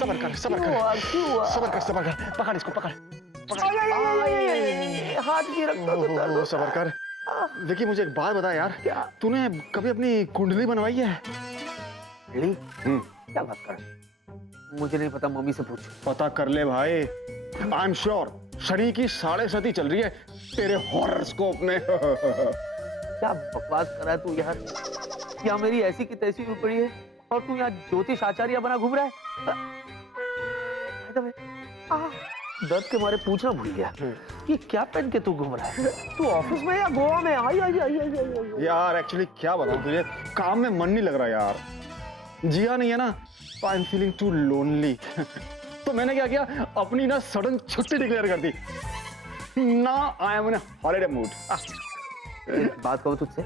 सबर कर, सबर क्यों हुआ, कर, क्यों हुआ? सबर कर, सबर कर, पकड़ इसको, पकड़, हाथ की रखता तो दर्द होता सबर कर। देखिए मुझे एक बात बता यार, क्या? तूने कभी अपनी कुंडली बनवाई है? है। क्या बात कर? मुझे नहीं पता, मम्मी से पूछ। पता कर ले भाई। आई एम श्योर शनि की 7.5 चल रही है तेरे हॉरोस्कोप में। क्या बकवास कर रहा है तू यार? यहाँ मेरी ऐसी की तैसी हुई पड़ी है और तू यहाँ ज्योतिष आचार्य बना घूम रहा है। दर्द के मारे पूछना भूल गया, ये क्या पहन के तू घूम रहा है? तू ऑफिस में या गोवा में? आई आई आई आई आई यार एक्चुअली क्या बताऊं तुझे, काम में मन नहीं लग रहा यार, जिया नहीं है ना, I am feeling too lonely. तो मैंने क्या किया, अपनी ना सडन छुट्टी डिक्लेयर कर दी। ना I M in holiday mood. एक बात कहूँ तुझसे,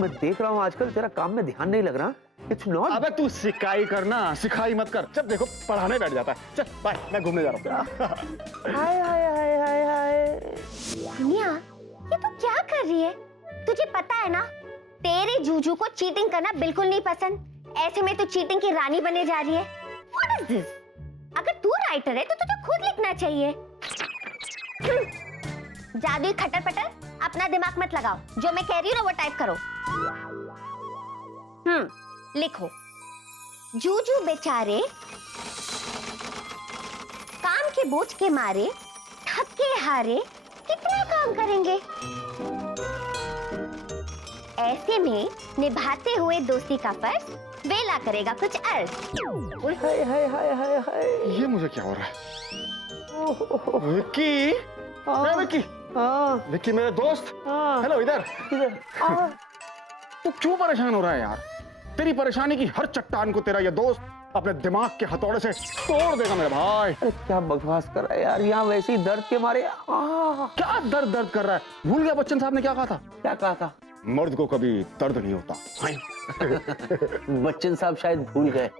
मैं देख रहा हूँ आजकल तेरा काम में ध्यान नहीं लग रहा। It's not. अबे तू सिकाई करना, सिखाई मत कर। जब देखो पढ़ाने बैठ जाता है। चल बाय, मैं घूमने जा रहा हूँ। हाय हाय हाय हाय हाय। दुनिया, ये तू क्या कर रही है? तुझे पता है ना, तेरे जूजू को चीटिंग करना बिल्कुल नहीं पसंद। ऐसे में तू चीटिंग की रानी बनने जा रही है। What is this? अगर तू राइटर है तो तुझे खुद लिखना चाहिए। जादुई खटर पटर अपना दिमाग मत लगाओ, जो मैं कह रही हूँ ना वो टाइप करो। लिखो, जूजू बेचारे काम के बोझ के मारे थके हारे कितना काम करेंगे। ऐसे में निभाते हुए दोस्ती का फर्ज वेला करेगा कुछ अर्ज। हाय हाय हाय हाय हाय। ये मुझे क्या हो रहा है? विक्की, हाँ। विक्की, हाँ विक्की मेरे दोस्त। हाँ। हेलो, इधर। इधर। तू क्यों परेशान हो रहा है यार? तेरी परेशानी की हर चट्टान को तेरा ये दोस्त अपने दिमाग के हथौड़े से तोड़ देगा मेरे भाई। अरे क्या बकवास कर रहा है यार, यहाँ वैसे ही दर्द के मारे। क्या दर्द दर्द कर रहा है? भूल गया बच्चन साहब ने क्या कहा था? क्या कहा था? मर्द को कभी दर्द नहीं होता। बच्चन साहब शायद भूल गए,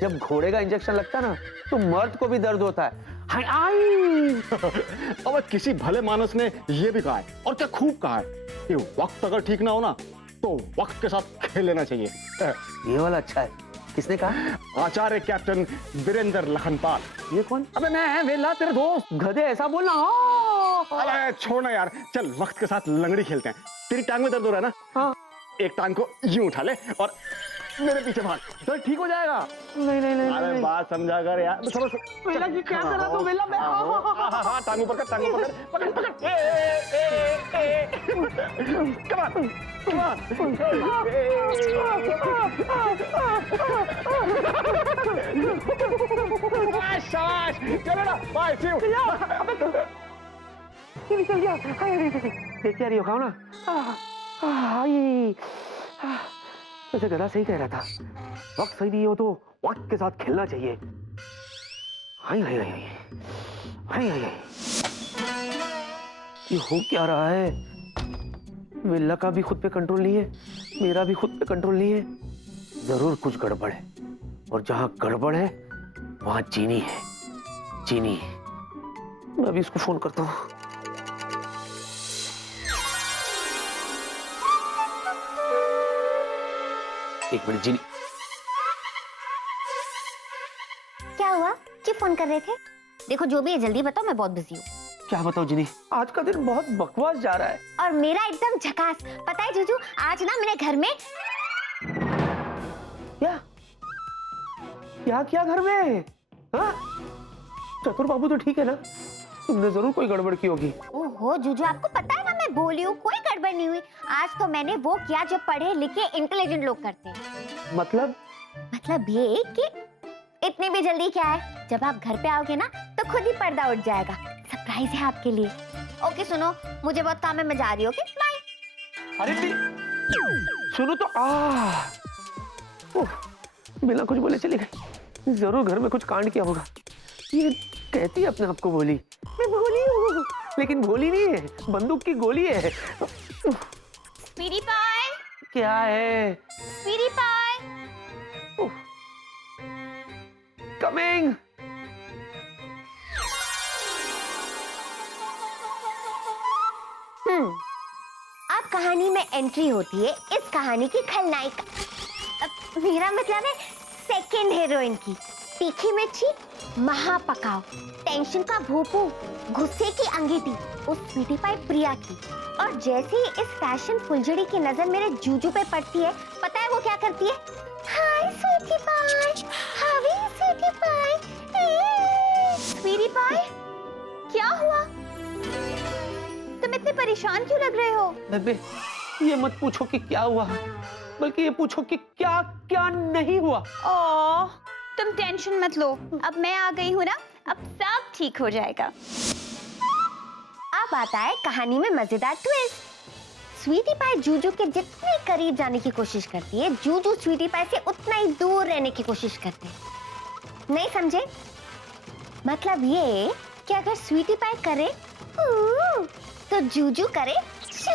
जब घोड़े का इंजेक्शन लगता ना तो मर्द को भी दर्द होता है। हाय आई। अब किसी भले मानस ने ये भी कहा है, और क्या खूब कहा है, कि वक्त अगर ठीक ना हो ना तो वक्त के साथ खेल लेना चाहिए। ये वाला अच्छा है। किसने कहा? आचार्य कैप्टन वीरेंद्र लखनपाल। ये कौन? अबे मैं वेला तेरे दोस्त। गधे ऐसा बोलना। अरे छोड़ ना यार, चल वक्त के साथ लंगड़ी खेलते हैं। तेरी टांग में दर्द हो रहा है ना? हाँ। एक टांग को यूं उठा ले और मेरे पीछे भाग, तो ठीक हो जाएगा। नहीं नहीं नहीं अरे नहीं। बात समझा कर यार। समझ वेला जी क्या कर रहा तू? वेला मैं हाँ, टांग ऊपर कर, टांग ऊपर कर, पकड़ पकड़। Come on, come on. शाबाश, चलो ना, बाय, सी यू। निकल गया। देख क्या रही हो, खाओ ना। वैसे गधा सही कह रहा था, वक्त सही नहीं हो तो वक्त के साथ खेलना चाहिए। हाय हाय हाय हाय हाय हाय। ये हो क्या रहा है? विल्ला का भी खुद पे कंट्रोल नहीं है, मेरा भी खुद पे कंट्रोल नहीं है। जरूर कुछ गड़बड़ है, और जहां गड़बड़ है वहां चीनी है। चीनी, मैं अभी इसको फोन करता हूँ। एक मिनट जीनी। क्या हुआ? क्यों फोन कर रहे थे? देखो जो भी है जल्दी बताओ, मैं बहुत बिजी हूँ। क्या बताओ जीनी, आज का दिन बहुत बकवास जा रहा है। और मेरा एकदम झकास। पता है जूजू, आज ना मेरे घर में क्या क्या क्या घर में? हाँ? चतुर बाबू तो ठीक है ना? तुमने जरूर कोई गड़बड़ की होगी। ओहो जूजू, आपको पता है ना मैं बोली हूँ, कोई गड़बड़ नहीं हुई। आज तो मैंने वो किया जो पढ़े लिखे इंटेलिजेंट लोग करते हैं। मतलब ये कि इतनी भी जल्दी क्या है, जब आप घर पे आओगे ना तो खुद ही पर्दा उठ जाएगा। सरप्राइज है आपके लिए। ओके सुनो, मुझे बहुत काम है, मैं जा रही हूँ। Okay bye. अरे सुनो तो। बिना कुछ बोले चली गई। जरूर घर में कुछ कांड किया होगा। ये कहती है अपने आप को भोली, मैं भोली हूँ, लेकिन भोली नहीं है, बंदूक की गोली है। स्पीडी पाई। क्या है? स्पीडी पाई। कमिंग। अब कहानी में एंट्री होती है इस कहानी की खलनायिका, मेरा मतलब है सेकंड हीरोइन की। तीखी मिर्ची महापकाओ, टेंशन का भूपू, गुस्से की अंगीठी उस स्वीटी पाई प्रिया की। और जैसे ही इस फैशन फुलझड़ी की नजर मेरे जूजू पे पड़ती है, पता है वो क्या करती है? हाय स्वीटी पाई, हाउ आर यू स्वीटी पाई? स्वीटी पाई, क्या हुआ? तुम इतने परेशान क्यों लग रहे हो? बेबे, ये मत पूछो कि क्या हुआ, बल्कि ये पूछो कि क्या क्या नहीं हुआ। ओह, तुम टेंशन मत लो, अब मैं आ गई हूँ ना, अब सब ठीक हो जाएगा। अब आता है कहानी में मजेदार ट्विस्ट। स्वीटी पाई जूजू के जितने करीब जाने की कोशिश करती है, जूजू स्वीटी पाई से उतना ही दूर रहने की कोशिश करते हैं। नहीं समझे? मतलब ये कि अगर स्वीटी पाई करे तो जूजू करे शू।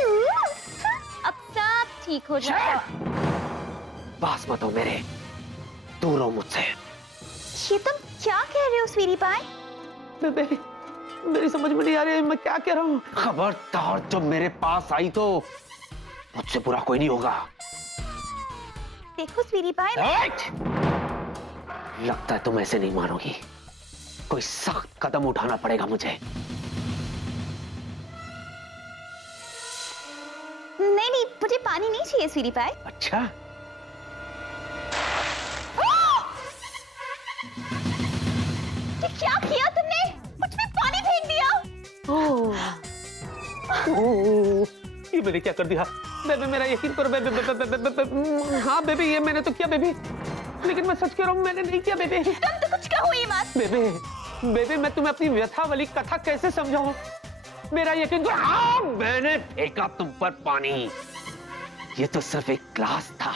अब सब ठीक हो जाएगा। पास मत हो मेरे, दूर हो मुझसे। ये तुम क्या कह रहे हो स्वीटी पाई? बेबे, मेरी समझ में नहीं आ रही है मैं क्या कह रहा हूँ। खबरदार जब मेरे पास आई तो मुझसे बुरा कोई नहीं होगा। देखो स्वीटी पाई, लगता है तुम ऐसे नहीं मानोगी, कोई सख्त कदम उठाना पड़ेगा मुझे। नहीं नहीं, मुझे पानी नहीं चाहिए स्वीटी पाई। अच्छा, ये क्या किया तुमने? मुझ में पानी फेंक दिया। ये मैंने क्या कर दिया? बेबी मेरा यकीन करो बेबी। हाँ बेबी, ये मैंने तो किया बेबी, लेकिन मैं सच कह रहा हूँ मैंने नहीं किया बेबी। तुम तो कुछ कहो ही मत। बेबी मैं तुम्हें अपनी व्यथा वाली कथा कैसे समझाऊं? मेरा यकीन करो। हाँ, मैंने फेंका तुम पर पानी, ये तो सिर्फ एक ग्लास था।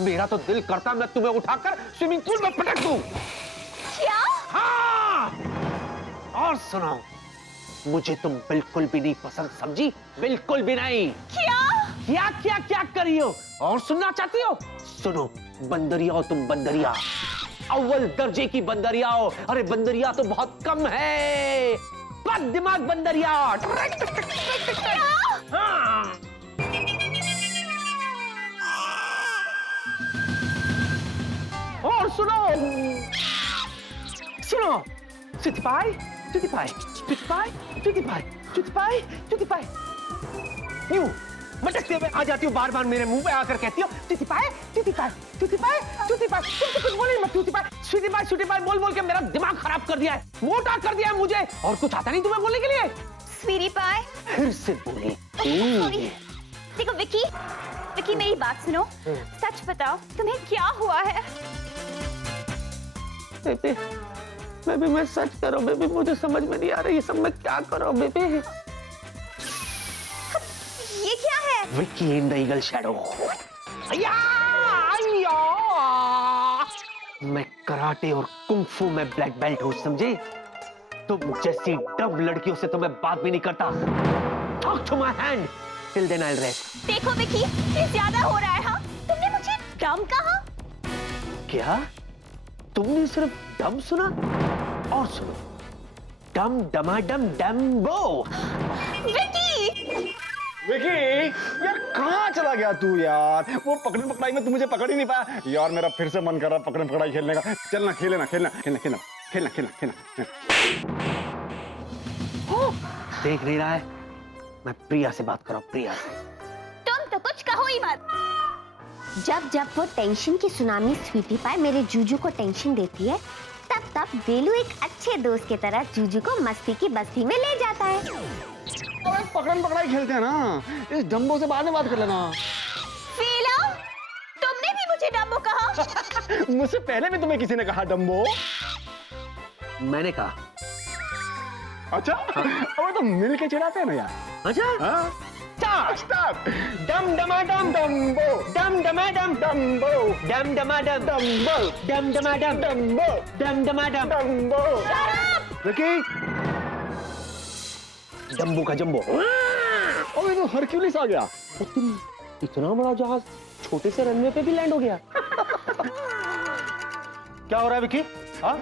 मेरा तो दिल करता मैं तुम्हें उठाकर स्विमिंग पूल में पटक दूं। क्या? हाँ, और सुनो, मुझे तुम बिल्कुल भी नहीं पसंद समझी, बिल्कुल भी नहीं। क्या क्या क्या क्या करी हो? और सुनना चाहती हो? सुनो, बंदरिया हो तुम, बंदरिया, अव्वल दर्जे की बंदरिया हो। अरे बंदरिया तो बहुत कम है, बद दिमाग बंदरिया। हाँ। और सुनो सुनो, चुतिपाई चुतिपाई चुतिपाई चुतिपाई चुतिपाई चुतिपाई, यूं मटकते हुए आ जाती हो, बार बार मेरे मुंह पे आकर कहती हो चुतिपाई चुतिपाई चुतिपाई चुतिपाई। तुम तो कुछ बोली मत, चुतिपाई चुतिपाई चुतिपाई बोल बोल के मेरा दिमाग खराब कर दिया है, मोटा कर दिया है मुझे, और कुछ आता नहीं तुम्हें बोलने के लिए। स्वीटी पाई, फिर से बोली। सॉरी। देखो विकी, विकी मेरी बात सुनो, सच बताओ तुम्हें क्या हुआ है? बेबी, बेबी मैं सच कर रहा हूँ बेबी, मुझे समझ में नहीं आ रही ये सब मैं क्या कर रहा हूँ बेबी। ये क्या है? Vicky in the eagle shadow. मैं कराटे और कुंफू में ब्लैक बेल्ट हूँ, समझे? तुम जैसी डब लड़कियों से तो मैं बात भी नहीं करता। Talk to my hand. Till then I'll rest. देखो विकी, ये ज्यादा हो रहा है। हाँ, तुमने मुझे डम कहा? क्या? तुमने सिर्फ डम सुना? और सुनो, डम डमाडम डम्बो। विकी! विकी, यार कहाँ चला गया तू यार? वो पकड़न पकड़ाई में तू मुझे पकड़ ही नहीं पाया यार। मेरा फिर से मन कर रहा पकड़न पकड़ाई खेलने का। चलना खेलना खेलना खेलना खेलना खेलना खेलना खेलना। देख नहीं रहा है? मैं प्रिया से बात कर रहा हूँ, प्रिया से। तुम तो कुछ कहो ही मत। जब जब वो टेंशन की सुनामी स्वीटी पाई मेरे जूजू को टेंशन देती है, तब तब बेलू एक अच्छे दोस्त की तरह जूजू को मस्ती की बस्ती में ले जाता है। अरे पकड़न पकड़ाई खेलते हैं ना, इस डम्बो से बाद में बात कर लेना। फीला, तुमने भी मुझे डम्बो कहा? मुझसे पहले भी तुम्हें किसी ने कहा डम्बो? मैंने कहा। अच्छा, अब तो मिल के चिढ़ाते हैं ना यार। अच्छा, हाँ? स्टार्ट। डम डमाडम डम्बो, डम डमाडम डम्बो, डम डमाडम डम्बो, डम डमाडम डम्बो, डम डमाडम डम्बो। विकी, जम्बो का जम्बो। अबे तो हरक्यूलिस आ गया। तुम इतना बड़ा जहाज छोटे से रनवे पे भी लैंड हो गया। क्या हो रहा है विकी? हाँ?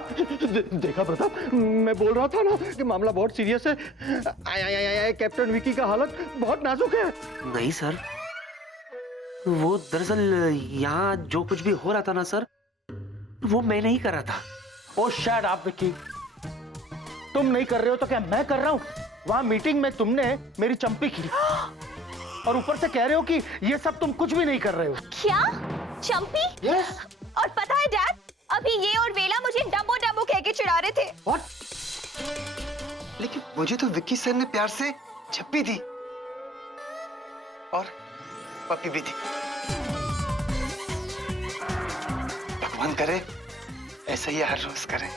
देखा प्रताप, मैं बोल रहा था ना कि मामला बहुत सीरियस है। कैप्टन विकी का हालत बहुत नाजुक है। नहीं सर, वो दरअसल यहाँ जो कुछ भी हो रहा था ना सर, वो मैं नहीं कर रहा था। ओ शट अप विक्की, तुम नहीं कर रहे हो तो क्या मैं कर रहा हूं? वहां मीटिंग में तुमने मेरी चंपी की और ऊपर से कह रहे हो कि ये सब तुम कुछ भी नहीं कर रहे हो। क्या चंपी? Yes. और पता है डैड, अभी ये और वेला मुझे डम्बो डम्बो कह के चिढ़ा रहे थे। What? लेकिन मुझे तो विक्की सर ने प्यार से छप्पी दी और पपी भी दी। भगवान करे ऐसा ही हर रोज करें।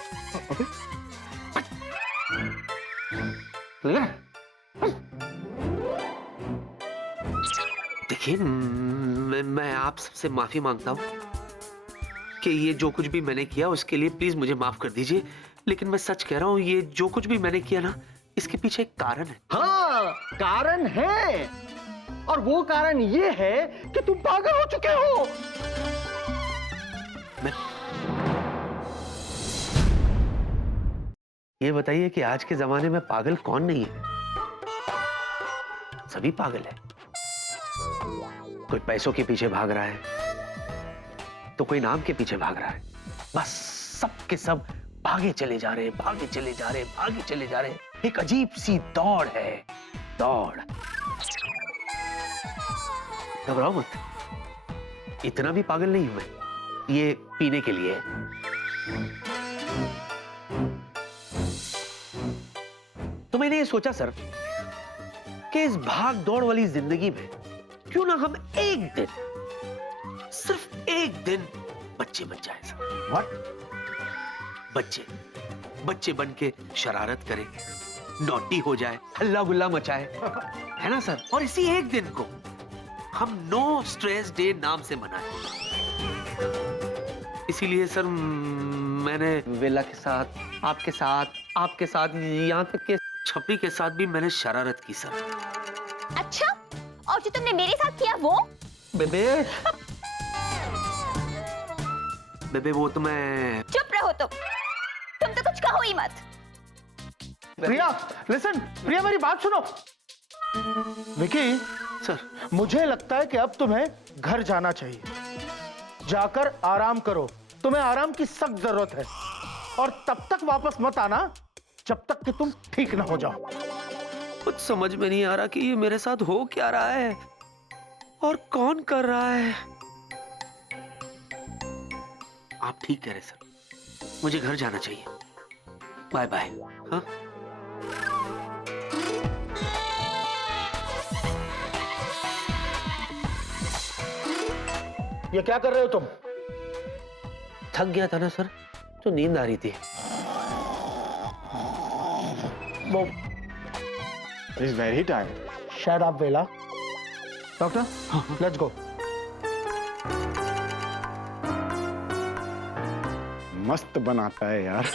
देखिए, मैं आप सबसे माफी मांगता हूँ कि ये जो कुछ भी मैंने किया उसके लिए प्लीज मुझे माफ कर दीजिए। लेकिन मैं सच कह रहा हूँ, ये जो कुछ भी मैंने किया ना, इसके पीछे एक कारण है। हाँ, कारण है, और वो कारण ये है कि तुम पागल हो चुके हो। ये बताइए कि आज के जमाने में पागल कौन नहीं है? सभी पागल है। कोई पैसों के पीछे भाग रहा है, तो कोई नाम के पीछे भाग रहा है। बस सब के सब भागे चले जा रहे हैं, भागे चले जा रहे हैं, भागे चले जा रहे हैं। एक अजीब सी दौड़ है, दौड़। घबराओ मत, इतना भी पागल नहीं हूं मैं। ये पीने के लिए है। तो मैंने ये सोचा सर कि इस भाग दौड़ वाली जिंदगी में क्यों ना हम एक दिन, सिर्फ एक दिन बच्चे बन जाए सर। What? बच्चे बन के शरारत करें, नॉटी हो जाए, हल्ला गुल्ला मचाए, है ना सर? और इसी एक दिन को हम नो स्ट्रेस डे नाम से मनाएं। इसीलिए सर मैंने वेला के साथ, आपके साथ, यहाँ तक के छपरी के साथ भी मैंने शरारत की सर। अच्छा, और जो तुमने मेरे साथ किया वो? बेबे वो तो मैं। चुप रहो तुम तो कुछ कहो ही मत। प्रिया, लिसन, प्रिया मेरी बात सुनो। विकी सर, मुझे लगता है कि अब तुम्हें घर जाना चाहिए। जाकर आराम करो, तुम्हें आराम की सख्त जरूरत है। और तब तक वापस मत आना जब तक कि तुम ठीक ना हो जाओ। कुछ समझ में नहीं आ रहा कि ये मेरे साथ हो क्या रहा है और कौन कर रहा है। आप ठीक कह रहे सर, मुझे घर जाना चाहिए। Bye bye. हाँ, ये क्या कर रहे हो तुम? थक गया था ना सर, तो नींद आ रही थी। वो is very tired. Shut up वेला। Doctor, let's go. मस्त बनाता है यार।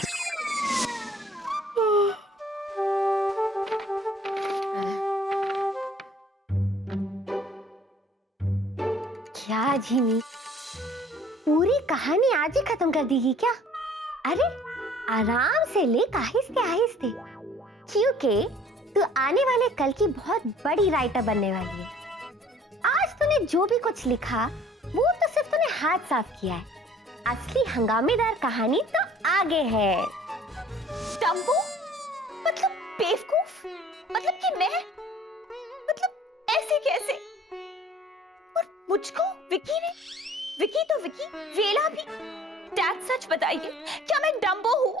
क्या जिमी, पूरी कहानी आज ही खत्म कर देगी क्या? अरे आराम से ले, आहिस्ते आहिस्ते, क्योंकि तू आने वाले कल की बहुत बड़ी राइटर बनने वाली है। आज तूने जो भी कुछ लिखा वो तो सिर्फ तूने हाथ साफ किया है। असली हंगामेदार कहानी तो आगे है। डम्बो? मतलब बेवकूफ? मतलब कि मैं, मतलब ऐसे कैसे? और मुझको विकी ने, विकी तो विकी, वेला भी। डैड सच बताइए, क्या मैं डम्बो हूँ?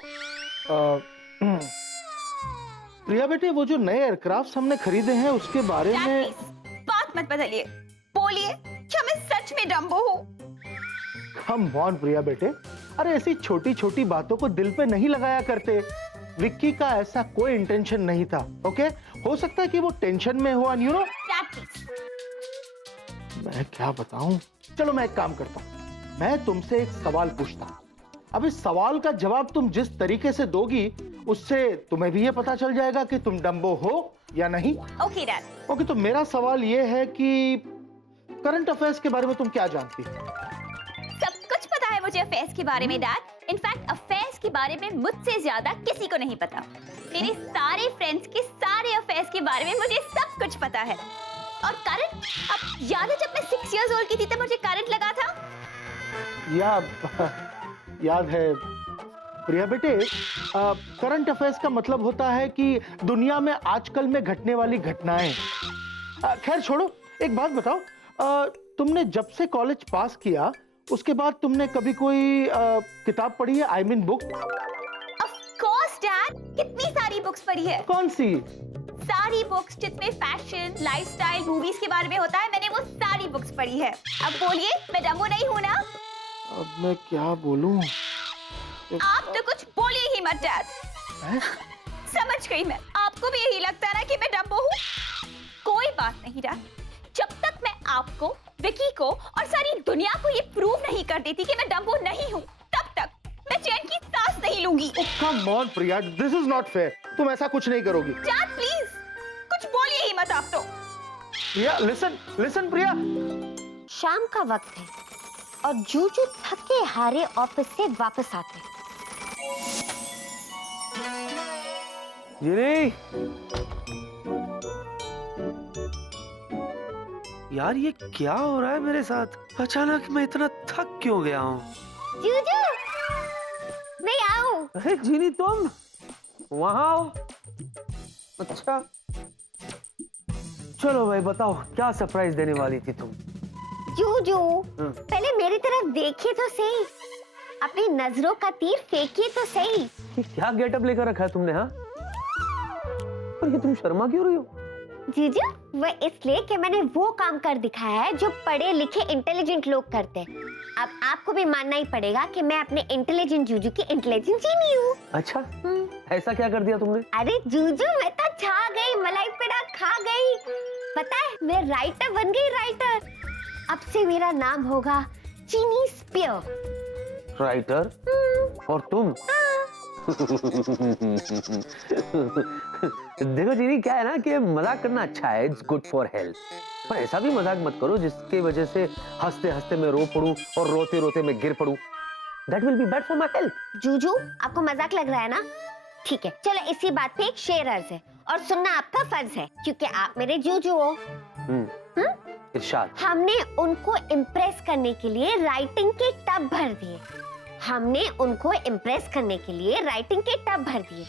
प्रिया बेटे, वो जो नए एयरक्राफ्ट हमने खरीदे हैं उसके बारे डैड में। प्लीज, बात मत बदलिए, बोलिए, क्या मैं सच में डम्बो हूँ? हम ऑन प्रिया बेटे, अरे ऐसी छोटी छोटी बातों को दिल पे नहीं लगाया करते। विक्की का ऐसा कोई इंटेंशन नहीं था। ओके, हो सकता है कि वो टेंशन में हो, यू नो। Dad please. मैं क्या बताऊं? चलो मैं एक काम करता हूं, मैं तुमसे एक सवाल पूछता हूं। अब इस सवाल का जवाब तुम जिस तरीके से दोगी उससे तुम्हें भी ये पता चल जाएगा कि तुम डम्बो हो या नहीं। Okay dad. ओके, तो मेरा सवाल ये है कि करंट अफेयर्स के बारे में तुम क्या जानती हो? सब कुछ पता है मुझे अफेयर्स के बारे में डैड। इनफैक्ट अफेयर्स के बारे में मुझसे ज्यादा किसी को नहीं पता। मेरे सारे फ्रेंड्स के सारे अफेयर्स के बारे में मुझे सब कुछ पता है। और करंट, अब याद है जब मैं 6 years old की थी तब मुझे करंट लगा था? याद है, प्रिया बेटे, करंट अफेयर्स का मतलब होता है कि दुनिया में आजकल में घटने वाली घटनाएं। खैर छोड़ो, एक बात बताओ, तुमने जब से कॉलेज पास किया उसके बाद तुमने कभी कोई किताब पढ़ी है? I mean book? Of course dad, कितनी सारी बुक्स पढ़ी है। कौन सी? सारी बुक्स जिसमें फैशन, लाइफस्टाइल, मूवीज के बारे में होता है, मैंने वो सारी बुक्स पढ़ी है। अब बोलिए, मैं डम्बो नहीं हूँ ना? अब मैं क्या बोलूं? आप तो कुछ बोलिए ही मत डैड। समझ गई मैं, आपको भी यही लगता है ना कि मैं डम्बो हूँ। कोई बात नहीं डैड, जब तक मैं आपको, विकी को और सारी दुनिया को ये प्रूव नहीं कर देती कि मैं डम्बो नहीं हूँ, तब तक मैं चैन की सांस नहीं लूंगी। Come on Priya, this is not fair. तुम ऐसा कुछ नहीं करोगी। डैड प्लीज, कुछ बोलिए ही मत आप तो। प्रिया लिसन, लिसन प्रिया। शाम का वक्त है और जूजू थके हारे ऑफिस से वापस आते हैं। जिनी, यार ये क्या हो रहा है मेरे साथ? अचानक मैं इतना थक क्यों गया हूँ? जूजू, मैं आऊं। अरे जिनी, तुम वहां हो? अच्छा, चलो भाई बताओ, क्या सरप्राइज देने वाली थी तुम? जूजू, पहले मेरी तरफ देखिए तो सही, अपनी नजरों का तीर फेंकिए तो सही। ये क्या गेटअप लेकर रखा है तुमने? हाँ, और ये तुम शर्मा क्यों रही हो? जीजू, वह इसलिए कि मैंने वो काम कर दिखाया है जो पढ़े लिखे इंटेलिजेंट लोग करते हैं। अब आपको भी मानना ही पड़ेगा कि मैं अपने इंटेलिजेंट जूजू की इंटेलिजेंस जीनी हूँ। अच्छा, ऐसा क्या कर दिया तुमने? अरे जूजू, मैं तो छा गई, मलाई पेड़ा खा गई। पता है, मैं राइटर बन गई, राइटर। अब से मेरा नाम होगा चीनी स्पियर। राइटर? और तुम? देखो जीनी, क्या है ना कि मजाक करना अच्छा है, इट्स गुड फॉर हेल्थ, पर ऐसा भी मजाक मत करो जिसके वजह से हंसते हंसते मैं रो पड़ूं और रोते रोते मैं गिर पड़ूं। That will be bad for my health. Juju, आपको मजाक लग रहा है ना? ठीक है, चलो इसी बात पे एक शेर अर्ज है और सुनना आपका फर्ज है क्योंकि आप मेरे जूजू हो। इरशाद। हमने उनको इम्प्रेस करने के लिए राइटिंग के टब भर दिए। हमने उनको इम्प्रेस करने के लिए राइटिंग के टब भर दिए।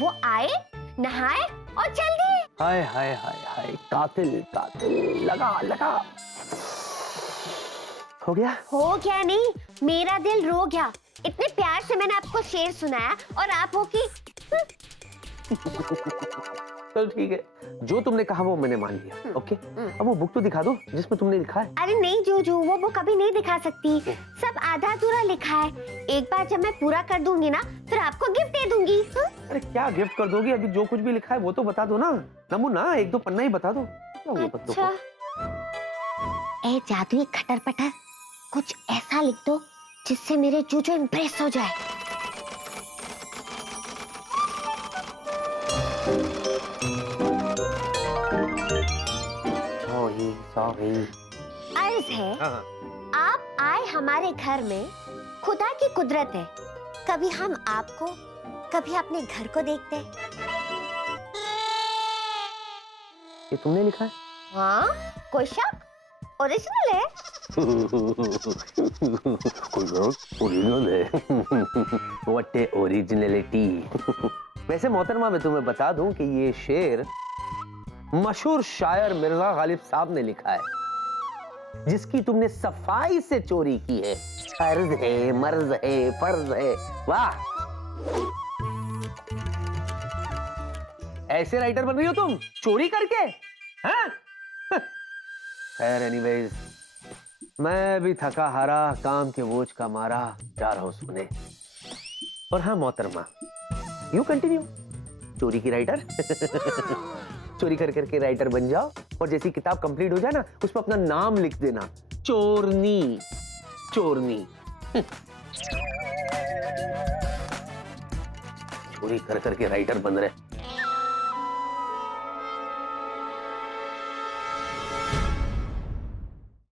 वो आए, नहाए और चल दिए। हाय हाय हाय हाय, कातिल कातिल, लगा लगा। हो गया? हो गया नहीं, मेरा दिल रो गया। इतने प्यार से मैंने आपको शेर सुनाया और आप हो कि चलो ठीक है, जो तुमने कहा वो मैंने मान लिया। ओके, अब वो बुक तो दिखा दो जिसमें तुमने लिखा है। अरे नहीं जूजू, वो बुक अभी नहीं दिखा सकती, सब आधा अधूरा लिखा है। एक बार जब मैं पूरा कर दूंगी ना, फिर आपको गिफ्ट दे दूंगी। अरे क्या गिफ्ट कर दोगी? अभी जो कुछ भी लिखा है वो तो बता दो ना। नमूना एक दो पन्ना ही बता दो। क्या हुआ बच्चों को? ए जादुई खटर पटर, कुछ ऐसा लिख दो जिससे मेरे जूजू इम्प्रेस हो जाए। सॉरी। अर्ज है, आप आए हमारे घर में, खुदा की कुदरत है, कभी हम आपको, कभी अपने घर को देखते हैं। ये तुमने लिखा है? हाँ, कोई शक? ओरिजिनल है। ओरिजिनल है। What A originality. वैसे मोहतरमा, मैं तुम्हें बता दूं कि ये शेर मशहूर शायर मिर्जा गालिब साहब ने लिखा है, जिसकी तुमने सफाई से चोरी की है। अर्ज है, मर्ज है, फर्ज है। वाह, ऐसे राइटर बन रही हो तुम, चोरी करके? हाँ? खैर एनीवेज, मैं भी थका हारा, काम के बोझ का मारा जा रहा हूं सोने। और हाँ मोहतरमा, यू कंटिन्यू, चोरी की राइटर। चोरी कर करके राइटर बन जाओ और जैसी किताब कंप्लीट हो जाए ना, उसमें अपना नाम लिख देना, चोरनी चोरनी। चोरी कर करके राइटर बन रहे।